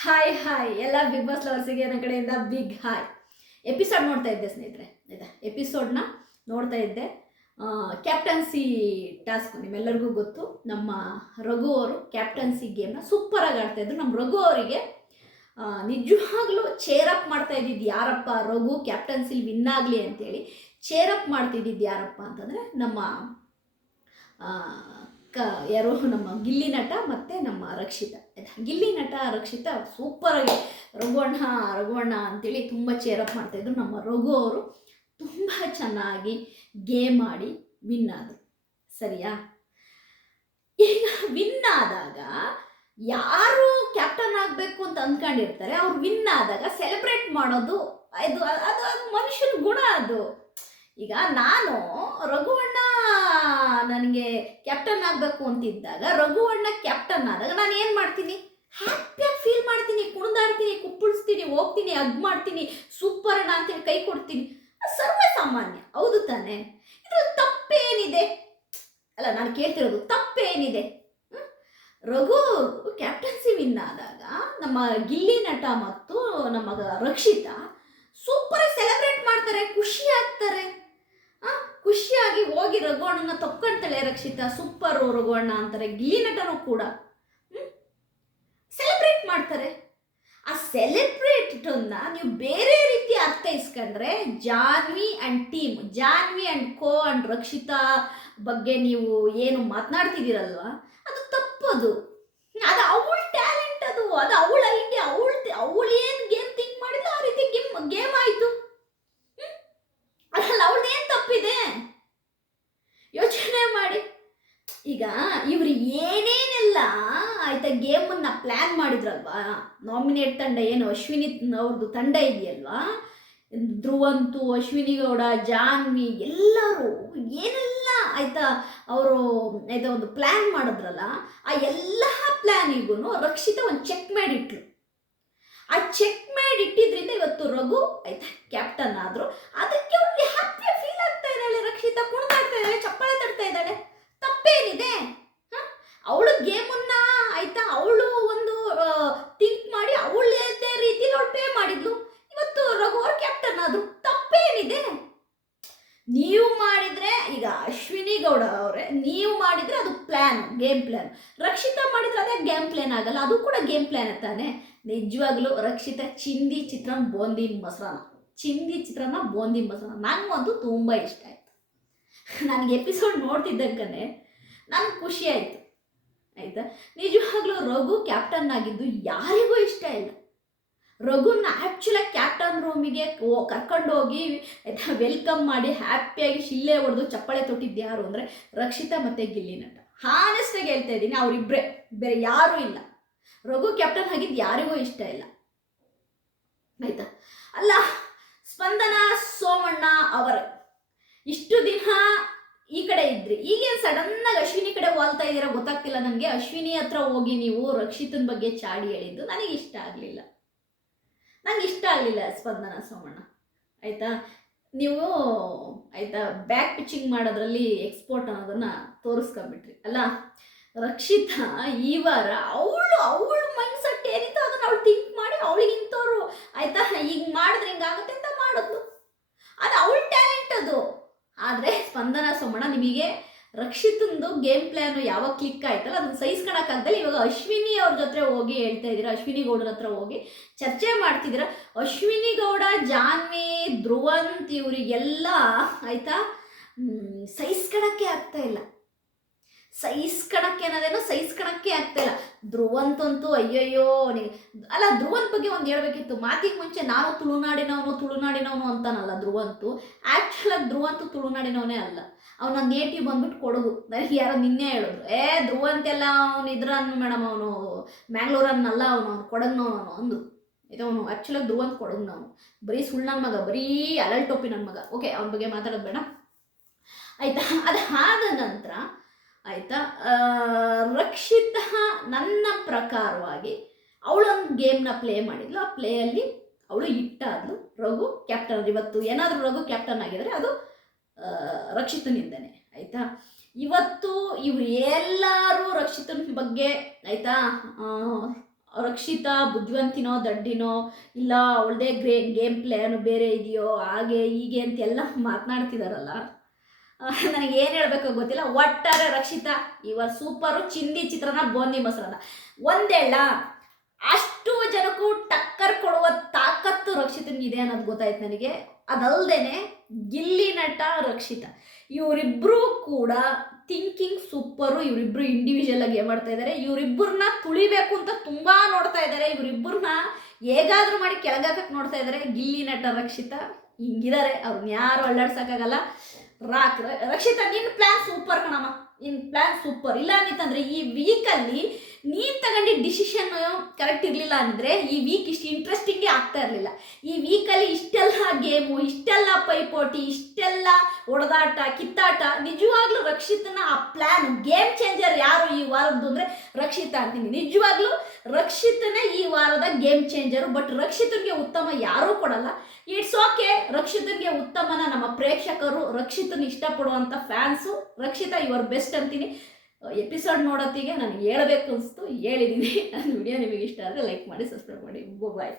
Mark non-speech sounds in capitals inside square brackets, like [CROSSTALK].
Hi hi ಎಲ್ಲ big boss ಲವರ್ಸಿಗೆ ನನ್ನ ಕಡೆಯಿಂದ ಬಿಗ್ ಹಾಯ್ ಎಪಿಸೋಡ್ ನೋಡ್ತಾ ಇದ್ದೆ ಸ್ನೇಹಿತರೆ. ಆಯ್ತಾ ಎಪಿಸೋಡ್ನ ನೋಡ್ತಾ ಇದ್ದೆ. ಕ್ಯಾಪ್ಟನ್ಸಿ ಟಾಸ್ಕ್ ನಿಮ್ಮೆಲ್ಲರಿಗೂ ಗೊತ್ತು. ನಮ್ಮ ರಘು ಅವರು ಕ್ಯಾಪ್ಟನ್ಸಿ ಗೇಮ್ನ ಸೂಪರಾಗಿ ಆಡ್ತಾ ಇದ್ರು. ನಮ್ಮ ರಘು ಅವರಿಗೆ ನಿಜವಾಗ್ಲೂ ಚೇರಪ್ ಮಾಡ್ತಾ ಇದ್ದಿದ್ದು ಯಾರಪ್ಪ? ರಘು ಕ್ಯಾಪ್ಟನ್ಸಿಲಿ ವಿನ್ ಆಗಲಿ ಅಂತೇಳಿ ಚೇರಪ್ ಮಾಡ್ತಿದ್ದಿದ್ದು ಯಾರಪ್ಪ ಅಂತಂದರೆ ನಮ್ಮ ಕ, ಯಾರು? ನಮ್ಮ ಗಿಲ್ಲಿ ನಟ ಮತ್ತು ನಮ್ಮ ರಕ್ಷಿತ. ಗಿಲ್ಲಿ ನಟ, ರಕ್ಷಿತ ಸೂಪರಾಗಿ ರಘುವಣ್ಣ ರಘುವಣ್ಣ ಅಂತೇಳಿ ತುಂಬ ಚೇರಪ್ ಮಾಡ್ತಾಯಿದ್ರು ನಮ್ಮ ರಘು ಅವರು ತುಂಬ ಚೆನ್ನಾಗಿ ಗೇಮ್ ಆಡಿ ವಿನ್ ಆದರು. ಸರಿಯಾ? ಈಗ ವಿನ್ ಆದಾಗ ಯಾರು ಕ್ಯಾಪ್ಟನ್ ಆಗಬೇಕು ಅಂತ ಅಂದ್ಕೊಂಡಿರ್ತಾರೆ ಅವ್ರು ವಿನ್ ಆದಾಗ ಸೆಲೆಬ್ರೇಟ್ ಮಾಡೋದು, ಅದು ಅದು ಅದು ಮನುಷ್ಯನ ಗುಣ ಅದು. ಈಗ ನಾನು ರಘುವಣ್ಣ ನನಗೆ ಕ್ಯಾಪ್ಟನ್ ಆಗಬೇಕು ಅಂತಿದ್ದಾಗ ರಘುವಣ್ಣ ಕ್ಯಾಪ್ಟನ್ ಆದಾಗ ನಾನು ಏನು ಮಾಡ್ತೀನಿ? ಹ್ಯಾಪಿಯಾಗಿ ಫೀಲ್ ಮಾಡ್ತೀನಿ, ಕುಣಿದಾಡ್ತೀನಿ, ಕುಪ್ಪಳಿಸ್ತೀನಿ, ಹೋಗ್ತೀನಿ ಅದು ಮಾಡ್ತೀನಿ ಸೂಪರ್ ಅಣ್ಣ ಅಂತೇಳಿ ಕೈ ಕೊಡ್ತೀನಿ. ಸರ್ವಸಾಮಾನ್ಯ ಸರ್ವೇ ಸಾಮಾನ್ಯ ಹೌದು ತಾನೆ? ಇದ್ರಲ್ಲಿ ತಪ್ಪೇನಿದೆ? ಅಲ್ಲ, ನಾನು ಕೇಳ್ತಿರೋದು ತಪ್ಪೇನಿದೆ? ರಘು ಕ್ಯಾಪ್ಟನ್ಸಿ ವಿನ್ ಆದಾಗ ನಮ್ಮ ಗಿಲ್ಲಿ ನಟ ಮತ್ತು ನಮ್ಮ ರಕ್ಷಿತಾ ಸೂಪರ್ ಸೆಲೆಬ್ರೇಟ್ ಮಾಡ್ತಾರೆ, ಖುಷಿ ಆಗ್ತಾರೆ. ಹೋಗಿ ರಘುವಣ್ಣನ ರಕ್ಷಿತಾ ಸೂಪರ್ ರಘುವಣ್ಣ ಅಂತಾರೆ. ಗಿಲ್ಲಿ ನಟನೂ ಕೂಡ. ಸೆಲೆಬ್ರೇಟ್ ಮಾಡ್ತಾರೆ. ಆ ಸೆಲೆಬ್ರೇಟನ್ನ ನೀವು ಬೇರೆ ರೀತಿ ಅರ್ಥೈಸ್ಕೊಂಡ್ರೆ Janvi and team Janvi and co and Rakshita ಬಗ್ಗೆ ನೀವು ಏನು ಮಾತನಾಡ್ತಿದ್ದೀರಲ್ವಾ? ಅದು ತಪ್ಪದು. ಅದು ಅವಳ ಟ್ಯಾಲೆಂಟ್ ಅದು ಅದು ಅವಳು ಏನು ಗೇಮ್ ಥಿಂಕ್ ಮಾಡಿದ್ಲು ಆ ರೀತಿ ಗೇಮ್ ಗೇಮ್ ಆಯಿತು ಅದ್ರಲ್ಲಿ ಅವಳದೇನು ತಪ್ಪಿದೆ ಯೋಚನೆ ಮಾಡಿ ಈಗ ಇವ್ರು ಏನೇನೆಲ್ಲ ಆಯ್ತಾ ಗೇಮನ್ನ ಪ್ಲ್ಯಾನ್ ಮಾಡಿದ್ರಲ್ವಾ? ನಾಮಿನೇಟ್ ತಂಡ ಏನು? ಅಶ್ವಿನಿ ಅವ್ರದ್ದು ತಂಡ ಇದೆಯಲ್ವಾ? ಧ್ರುವಂತು ಅಶ್ವಿನಿ ಗೌಡ, ಜಾನ್ವಿ, ಎಲ್ಲರೂ ಏನೆಲ್ಲ ಆಯ್ತಾ ಅವರು ಆಯ್ತಾ ಒಂದು ಪ್ಲ್ಯಾನ್ ಮಾಡಿದ್ರಲ್ಲ, ಆ ಎಲ್ಲ ಪ್ಲ್ಯಾನಿಗೂ ರಕ್ಷಿತ ಒಂದು ಚೆಕ್ ಮಾಡಿಟ್ಲು. ಆ ಚೆಕ್ ಮಾಡಿ ಇಟ್ಟಿದ್ರಿಂದ ಇವತ್ತು ರಘು, ಆಯ್ತಾ ಕ್ಯಾಪ್ಟನ್ ಆದ್ರು. ಅದಕ್ಕೆ ಅವ್ರಿಗೆ ಹ್ಯಾಪಿ ಫೀಲ್ ಆಗ್ತಾ ಇದ್ದಾಳೆ, ರಕ್ಷಿತಾ ಕುಣಿದಾಡ್ತಾ ಇದ್ದಾಳೆ, ಚಪ್ಪಾಳೆ ತಡ್ತಾ ಇದ್ದಾಳೆ ತಪ್ಪೇನಿದೆ ಅವಳು ಗೇಮನ್ನ ಆಯ್ತಾ ಅವಳು ಒಂದು ಥಿಂಕ್ ಮಾಡಿ ಅವಳದೇ ರೀತಿಲಿ ಅವಳು ಪೇ ಮಾಡಿದ್ಲು ಇವತ್ತು ರಘು ಅವ್ರು ಕ್ಯಾಪ್ಟನ್ ಆದ್ರು ತಪ್ಪೇನಿದೆ ನೀವು ಮಾಡಿದ್ರೆ ಈಗ ಅಶ್ವಿನಿ ಗೌಡ ಅವರೇ ನೀವು ಮಾಡಿದರೆ ಅದು ಪ್ಲ್ಯಾನ್ ಗೇಮ್ ಪ್ಲ್ಯಾನ್ ರಕ್ಷಿತಾ ಮಾಡಿದರೆ ಅದೇ ಗೇಮ್ ಪ್ಲ್ಯಾನ್ ಆಗಲ್ಲ, ಅದು ಕೂಡ ಗೇಮ್ ಪ್ಲ್ಯಾನ್ ತಾನೆ. ನಿಜವಾಗ್ಲೂ ರಕ್ಷಿತ ಚಿಂದಿ ಚಿತ್ರಾನ್ನ ಬೋಂದಿ ಮೊಸರನ್ನ ಚಿಂದಿ ಚಿತ್ರಾನ್ನ, ಬೋಂದಿ ಮೊಸರನ್ನ ಅದು ತುಂಬ ಇಷ್ಟ ಆಯಿತು. ನನಗೆ ಎಪಿಸೋಡ್ ನೋಡ್ತಿದ್ದಂಗೆ ನನಗೆ ಖುಷಿ ಆಯಿತು. ಆಯಿತಾ? ನಿಜವಾಗ್ಲೂ ರಘು ಕ್ಯಾಪ್ಟನ್ ಆಗಿದ್ದು ಯಾರಿಗೂ ಇಷ್ಟ ಇಲ್ಲ. ರಘುನ ಆ್ಯಕ್ಚುಲಾಗಿ ಕ್ಯಾಪ್ಟನ್ ರೂಮಿಗೆ ಕರ್ಕೊಂಡು ಹೋಗಿ ಆಯ್ತಾ ವೆಲ್ಕಮ್ ಮಾಡಿ ಹ್ಯಾಪಿಯಾಗಿ ಶಿಲ್ಲೆ ಹೊಡೆದು ಚಪ್ಪಾಳೆ ತೊಟ್ಟಿದ್ದು ಯಾರು ಅಂದರೆ ರಕ್ಷಿತಾ ಮತ್ತು ಗಿಲ್ಲಿ ನಟ. ಹಾನೆಸ್ಟಾಗಿ ಹೇಳ್ತಾ ಇದ್ದೀನಿ ಅವರಿಬ್ಬರೇ ಬೇರೆ ಯಾರೂ ಇಲ್ಲ. ರಘು ಕ್ಯಾಪ್ಟನ್ ಆಗಿದ್ದು ಯಾರಿಗೂ ಇಷ್ಟ ಇಲ್ಲ. ಆಯ್ತಾ? ಅಲ್ಲ, ಸ್ಪಂದನ ಸೋಮಣ್ಣ ಅವರ, ಇಷ್ಟು ದಿನ ಈ ಕಡೆ ಇದ್ರಿ. ಈಗೇನು ಸಡನ್ನಾಗಿ ಅಶ್ವಿನಿ ಕಡೆ ವಾಲ್ತಾ ಇದ್ದೀರಾ ಗೊತ್ತಾಗ್ತಿಲ್ಲ ನನಗೆ ಅಶ್ವಿನಿ ಹತ್ರ ಹೋಗಿ ನೀವು ರಕ್ಷಿತನ ಬಗ್ಗೆ ಚಾಡಿ ಹೇಳಿದ್ದು ನನಗೆ ಇಷ್ಟ ಆಗಲಿಲ್ಲ. ನಂಗೆ ಇಷ್ಟ ಆಗಲಿಲ್ಲ ಸ್ಪಂದನ ಸೋಮಣ್ಣ. ಆಯಿತಾ? ನೀವು ಆಯಿತಾ ಬ್ಯಾಕ್ ಪಿಚ್ಚಿಂಗ್ ಮಾಡೋದ್ರಲ್ಲಿ ಎಕ್ಸ್ಪೋರ್ಟ್ ಅನ್ನೋದನ್ನು ತೋರಿಸ್ಕೊಂಬಿಟ್ರಿ ಅಲ್ಲ? ರಕ್ಷಿತಾ ಈ ವಾರ ಅವಳು ಅವಳು ಮೈಂಡ್ಸೆಟ್ ಏನಿತ್ತು ಅದನ್ನು ಅವಳು ಥಿಂಕ್ ಮಾಡಿ ಅವಳಿಗೆ ಇಂಥವ್ರು, ಆಯಿತಾ? ಹಿಂಗೆ ಮಾಡಿದ್ರೆ ಹಿಂಗಾಗುತ್ತೆ ಅಂತ ಮಾಡೋದು ಅದು ಅವಳ ಟ್ಯಾಲೆಂಟ್ ಅದು. ಆದರೆ ಸ್ಪಂದನ ಸೋಮಣ್ಣ ನಿಮಗೆ ರಕ್ಷಿತಂದು ಗೇಮ್ ಪ್ಲಾನ್ ಯಾವಾಗ ಕ್ಲಿಕ್ ಆಯ್ತಲ್ಲ, ಅದನ್ನ ಸಹಿಸ್ಕೊಳಕ್ಕಾಗ್ದಲ್ಲಿ ಇವಾಗ ಅಶ್ವಿನಿ ಅವ್ರ ಜೊತೆ ಹೋಗಿ ಹೇಳ್ತಾ ಇದ್ದೀರಾ, ಅಶ್ವಿನಿ ಗೌಡರ ಹತ್ರ ಹೋಗಿ ಚರ್ಚೆ ಮಾಡ್ತಿದ್ದೀರಾ. ಅಶ್ವಿನಿ ಗೌಡ, ಜಾನ್ವಿ ಧ್ರುವಂತ್ ಇವರಿಗೆಲ್ಲ ಆಯ್ತಾ ಸಹಿಸ್ಕೊಳಕ್ಕೆ ಆಗ್ತಾ ಇಲ್ಲ. ಸಹಿಸ್ಕೊಳಕ್ಕೆ ಅನ್ನೋದೇನೋ ಸಹಿಸ್ಕೊಳಕ್ಕೆ ಆಗ್ತಾ ಇಲ್ಲ. ಧ್ರುವಂತಂತೂ ಅಯ್ಯಯ್ಯೋ ಅವನಿಗೆ ಅಲ್ಲ ಧ್ರುವನ್ ಬಗ್ಗೆ ಒಂದು ಹೇಳ್ಬೇಕಿತ್ತು. ಮಾತಿಗೆ ಮುಂಚೆ ನಾನು ತುಳುನಾಡಿನವನು ತುಳುನಾಡಿನವನು ಅಂತಾನಲ್ಲ ಧ್ರುವಂತು. ಆ್ಯಕ್ಚುಲಾಗಿ ಧ್ರುವಂತು ತುಳುನಾಡಿನವನೇ ಅಲ್ಲ. ಅವನ ನೇಟಿವ್ ಬಂದ್ಬಿಟ್ಟು ಕೊಡಗು. ನನಗೆ ಯಾರೋ ನಿನ್ನೆ ಹೇಳಿದ್ರು ಏ, ಧ್ರುವಂತೆಲ್ಲ ಅವನು ಇದ್ರನ್ನು ಮೇಡಮ್ ಅವನು, ಮ್ಯಾಂಗ್ಳೂರನ್ನಲ್ಲ ಅವನು ಅವನು ಕೊಡಗ್ನವನು ಅಂದು. ಇದು ಅವನು ಆ್ಯಕ್ಚುಲಾಗಿ ಧ್ರುವಂತ ಕೊಡಗು ನಾವು ಬರೀ ಸುಳ್ಳು ನನ್ನ ಮಗ, ಬರೀ ಅಲಲ್ ಟೋಪಿ ನನ್ನ ಮಗ. ಓಕೆ, ಅವನ ಬಗ್ಗೆ ಮಾತಾಡೋದು ಬೇಡ. ಆಯಿತಾ? ಅದಾದ ನಂತರ ಆಯಿತಾ? ರಕ್ಷಿತ ನನ್ನ ಪ್ರಕಾರವಾಗಿ ಅವಳೊಂದು ಗೇಮ್ನ ಪ್ಲೇ ಮಾಡಿದ್ಲು. ಆ ಪ್ಲೇಯಲ್ಲಿ ಅವಳು ಇಟ್ಟಾದ್ಲು ರಘು ಕ್ಯಾಪ್ಟನ್ ಇವತ್ತು ಏನಾದರೂ ರಘು ಕ್ಯಾಪ್ಟನ್ ಆಗಿದರೆ ಅದು ರಕ್ಷಿತನಿಂದನೇ ಆಯಿತಾ? ಇವತ್ತು ಇವ್ರು ಎಲ್ಲರೂ ರಕ್ಷಿತನ ಬಗ್ಗೆ, ಆಯಿತಾ? ರಕ್ಷಿತಾ ಬುದ್ಧಿವಂತಿನೋ, ದಡ್ಡಿನೋ, ಇಲ್ಲ ಅವಳದೇ ಗ್ರೇ ಗೇಮ್ ಪ್ಲೇಯನು ಬೇರೆ ಇದೆಯೋ, ಹಾಗೆ ಹೀಗೆ ಅಂತೆಲ್ಲ ಮಾತನಾಡ್ತಿದಾರಲ್ಲ. ನನಗೆ ಏನು ಹೇಳಬೇಕು ಗೊತ್ತಿಲ್ಲ. ಒಟ್ಟಾರೆ ರಕ್ಷಿತಾ, ಇವ ಸೂಪರು, ಚಿಂದಿ ಚಿತ್ರನ ಬೋಂದಿ ಮೊಸರನ್ನ. ಒಂದೇಳ ಅಷ್ಟು ಜನಕ್ಕೂ ಟಕ್ಕರ್ ಕೊಡುವ ತಾಕತ್ತು ರಕ್ಷಿತನಿಗಿದೆ ಅನ್ನೋದು ಗೊತ್ತಾಯ್ತು ನನಗೆ. ಅದಲ್ದೇನೆ ಗಿಲ್ಲಿ ನಟ ರಕ್ಷಿತಾ. ಇವರಿಬ್ಬರೂ ಕೂಡ ಥಿಂಕಿಂಗ್ ಸೂಪರು ಇವರಿಬ್ಬರು ಇಂಡಿವಿಜುವಲ್ ಆಗಿ ಮಾಡ್ತಾ ಇದ್ದಾರೆ ಇವರಿಬ್ಬರನ್ನ ತುಳಿಬೇಕು ಅಂತ ತುಂಬ ನೋಡ್ತಾ ಇದ್ದಾರೆ ಇವರಿಬ್ಬರನ್ನ ಹೇಗಾದ್ರೂ ಮಾಡಿ ಕೆಳಗಾಕಕ್ಕೆ ನೋಡ್ತಾ ಇದ್ದಾರೆ ಗಿಲ್ಲಿ ನಟ ರಕ್ಷಿತಾ ಹಿಂಗಿದ್ದಾರೆ ಅವ್ರನ್ನ ಯಾರು ಅಳ್ಳಾಡ್ಸೋಕ್ಕಾಗಲ್ಲ. ರಾಕ್ ರಕ್ಷಿತಾ ನಿನ್ನ ಪ್ಲ್ಯಾನ್ ಸೂಪರ್ ಕಣಮ್ಮ. ನಿನ್ನ ಪ್ಲ್ಯಾನ್ ಸೂಪರ್ ಇಲ್ಲ ಅಂತಂದ್ರೆ ಈ ವೀಕಲ್ಲಿ ನೀನು ತಗೊಂಡಿದ್ದ ಡಿಸಿಷನ್ ಕರೆಕ್ಟ್ ಇರಲಿಲ್ಲ ಅಂದರೆ ಈ ವೀಕ್ ಇಷ್ಟು ಇಂಟ್ರೆಸ್ಟಿಂಗೇ ಆಗ್ತಾ ಇರಲಿಲ್ಲ. ಈ ವೀಕಲ್ಲಿ ಇಷ್ಟೆಲ್ಲ ಗೇಮು ಇಷ್ಟೆಲ್ಲ ಪೈಪೋಟಿ, ಇಷ್ಟೆಲ್ಲ ಹೊಡೆದಾಟ ಕಿತ್ತಾಟ, ನಿಜವಾಗ್ಲೂ ರಕ್ಷಿತನ ಆ ಪ್ಲ್ಯಾನ್ ಗೇಮ್ ಚೇಂಜರ್ ಯಾರು ಈ ವಾರದ್ದು ಅಂದರೆ ರಕ್ಷಿತ ಅಂತೀನಿ. ನಿಜವಾಗ್ಲೂ ರಕ್ಷಿತನೇ ಈ ವಾರದ ಗೇಮ್ ಚೇಂಜರು ಬಟ್ ರಕ್ಷಿತನಿಗೆ ಉತ್ತಮ ಯಾರೂ ಕೊಡಲ್ಲ. ಇಟ್ಸ್ ಓಕೆ ರಕ್ಷಿತನಿಗೆ ಉತ್ತಮನ ನಮ್ಮ ಪ್ರೇಕ್ಷಕರು, ರಕ್ಷಿತನ ಇಷ್ಟಪಡುವಂಥ ಫ್ಯಾನ್ಸು ರಕ್ಷಿತ ಯುವರ್ ಬೆಸ್ಟ್ ಅಂತೀನಿ. ಎಪಿಸೋಡ್ ನೋಡೋತ್ತಿಗೆ ನಾನು ಹೇಳಬೇಕು ಅನಿಸ್ತು ಹೇಳಿದ್ದೀನಿ ನನ್ನ [LAUGHS] ವಿಡಿಯೋ ನಿಮಗೆ ಇಷ್ಟ ಆದರೆ ಲೈಕ್ ಮಾಡಿ ಸಬ್ಸ್ಕ್ರೈಬ್ ಮಾಡಿ. ಬಾಯ್